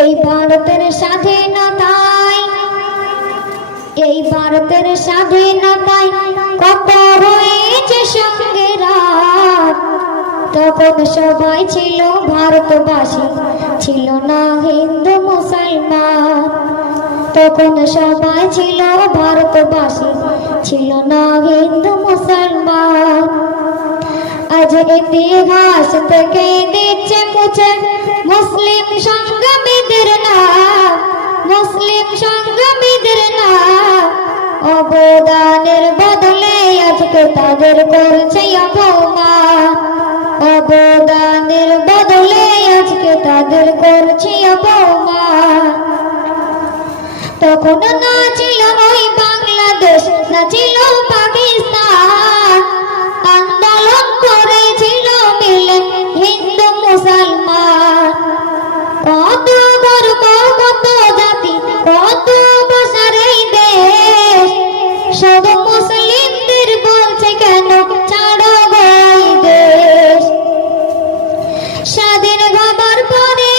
এই ভারতের স্বাধীনতায় কত হয়েছে সংগ্রাম। তখন সবাই ছিল ভারতবাসী, ছিল না হিন্দু মুসলমান। তখন সবাই ছিল ভারতবাসী, ছিল না হিন্দু মুসলমান। আজ ইতিহাস থেকে দিচ্ছে মুছে মুসলিম সংগ্রামীদের নাম, মুসলিম সংগ্রামীদের নাম। অবদানের বদলে আজকে তাদের করছে অপমান, অবদানের বদলে আজকে তাদের করছে অপমান। তখন না ছিল ওই বাংলাদেশ, না ছিল পাকিস্তান। আন্দোলন করেছিল মিলে হিন্দু মুসলমান। কত গর্ব, কত জাতি, কত ভাষার এই দেশ। সব মুসলিমদের বলছে কেন ছাড়ো এই দেশ। স্বাধীন হবার পরে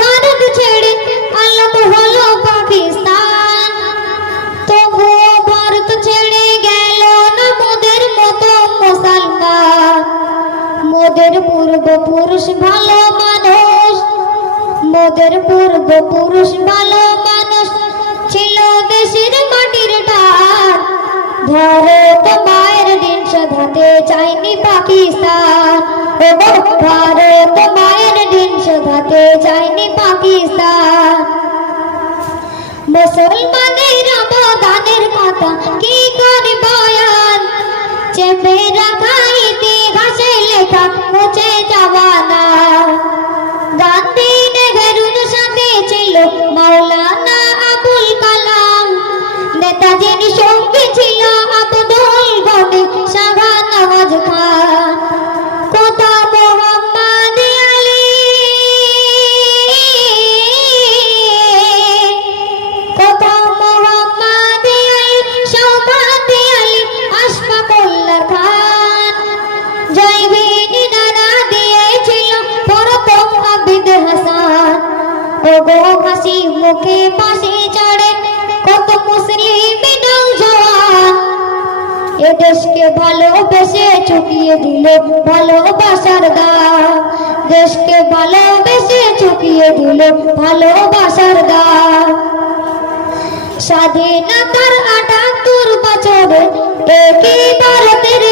ভারত ছেড়ে আলাপ হলো পাকিস্তান। তবুও ভারত ছেড়ে গেল না মোদের মতো মুসলমান। মোদের পূর্বপুরুষ ভালো মানুষ, মোদের পূর্বপুরুষ ভালো মানুষ ছিল দেশের মাটির টান। ভারত মায়ের দিন সাধাতে চায়নি পাকিস্তান। ভারত মায়ের দিন সাধাতে চায়নি পাকিস্তান। মুসলমানের অবদানের কথা কি করে বয়ান, চেপে রাখা ইতিহাসে লেখা মুছে যাওয়া না। গান্ধী নেহরুর সাথে ছিল মাওলানা আবুল কালাম। নেতাজির সঙ্গে ছিল আব্দুল গনি, শাহনওয়াজ খান। কথা মোহাম্মদ আলী, কথা মোহাম্মদ আলী, শওকত আলী, আশফাকুল্লাহ খান। জয় ভীম নারা দিয়েছিল প্রথম আবিদ হাসান। ওগো হাসি মুখে ফাঁসি চড়ে কত মুসলিম নওজওয়ান। এ দেশকে ভালোবেসে চুকিয়ে দিল ভালোবাসার দাম। দেশকে ভালোবেসে চুকিয়ে দিল ভালোবাসার দাম। স্বাধীনতার ৭৮ বছরে একই ভারতের